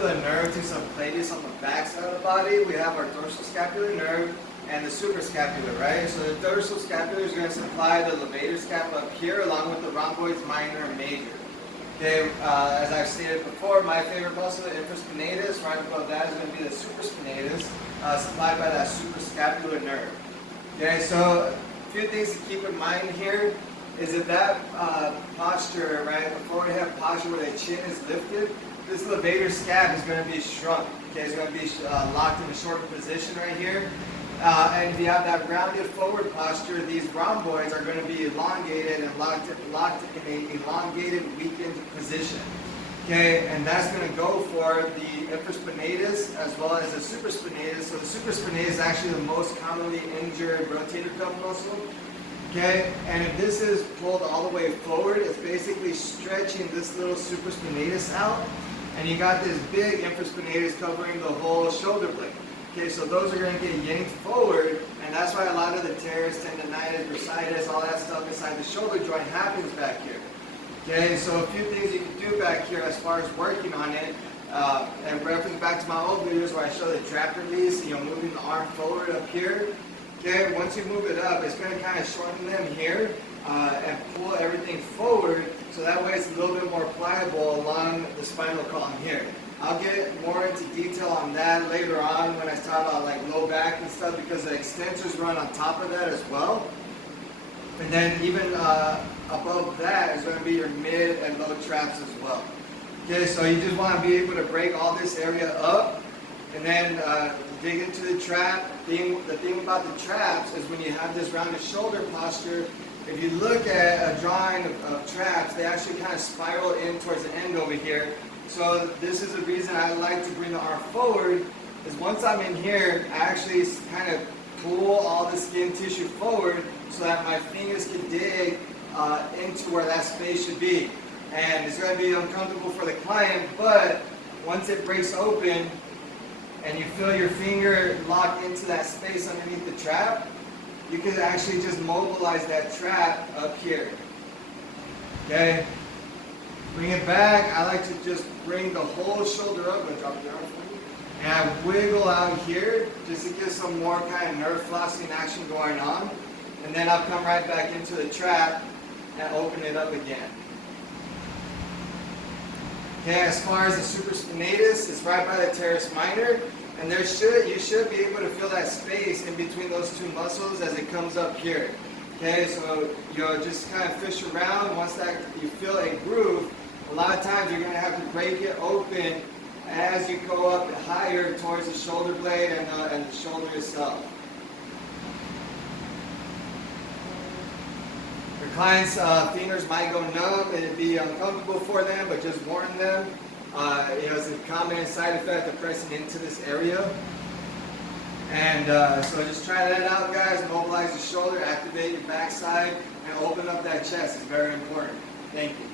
the nerve to subclavius on the back side of the body, we have our dorsal-scapular nerve and the suprascapular, right? So the dorsal-scapular is going to supply the levator scapula up here along with the rhomboids minor and major. Okay, as I've stated before, my favorite muscle, the infraspinatus, right above that is going to be the supraspinatus, supplied by that suprascapular nerve. Okay, so a few things to keep in mind here is that posture, right, before we have posture where the chin is lifted, this levator scap is going to be shrunk. Okay, it's going to be locked in a shorter position right here. And if you have that rounded forward posture, these rhomboids are going to be elongated and locked in an elongated, weakened position. Okay, and that's going to go for the infraspinatus as well as the supraspinatus. So the supraspinatus is actually the most commonly injured rotator cuff muscle. Okay, and if this is pulled all the way forward, it's basically stretching this little supraspinatus out, and you got this big infraspinatus covering the whole shoulder blade. Okay, so those are going to get yanked forward, and that's why a lot of the tears, tendonitis, bursitis, all that stuff inside the shoulder joint happens back here. Okay, so a few things you can do back here as far as working on it, and reference back to my old videos where I show the trap release, moving the arm forward up here. Okay, once you move it up, it's going to kind of shorten them here and pull everything forward, so that way it's a little bit more pliable along the spinal column here. I'll get more into detail on that later on when I talk about like low back and stuff, because the extensors run on top of that as well. And then even above that is going to be your mid and low traps as well. Okay, so you just want to be able to break all this area up and then dig into the trap. The thing about the traps is when you have this rounded shoulder posture, if you look at a drawing of traps, they actually kind of spiral in towards the end over here. So this is the reason I like to bring the arm forward, is once I'm in here, I actually kind of pull all the skin tissue forward so that my fingers can dig into where that space should be. And it's going to be uncomfortable for the client, but once it breaks open and you feel your finger lock into that space underneath the trap, you can actually just mobilize that trap up here. Okay? Bring it back. I like to just bring the whole shoulder up and drop the arm for you. And I wiggle out here just to get some more kind of nerve flossing action going on. And then I'll come right back into the trap and open it up again. Okay, as far as the supraspinatus, it's right by the teres minor. And you should be able to feel that space in between those two muscles as it comes up here. Okay, so just kind of fish around. Once that you feel a groove, a lot of times you're going to have to break it open as you go up higher towards the shoulder blade and the shoulder itself. Your clients' fingers might go numb and it'd be uncomfortable for them, but just warn them. It's a common side effect of pressing into this area. And so just try that out, guys. Mobilize the shoulder, activate your backside, and open up that chest. It's very important. Thank you.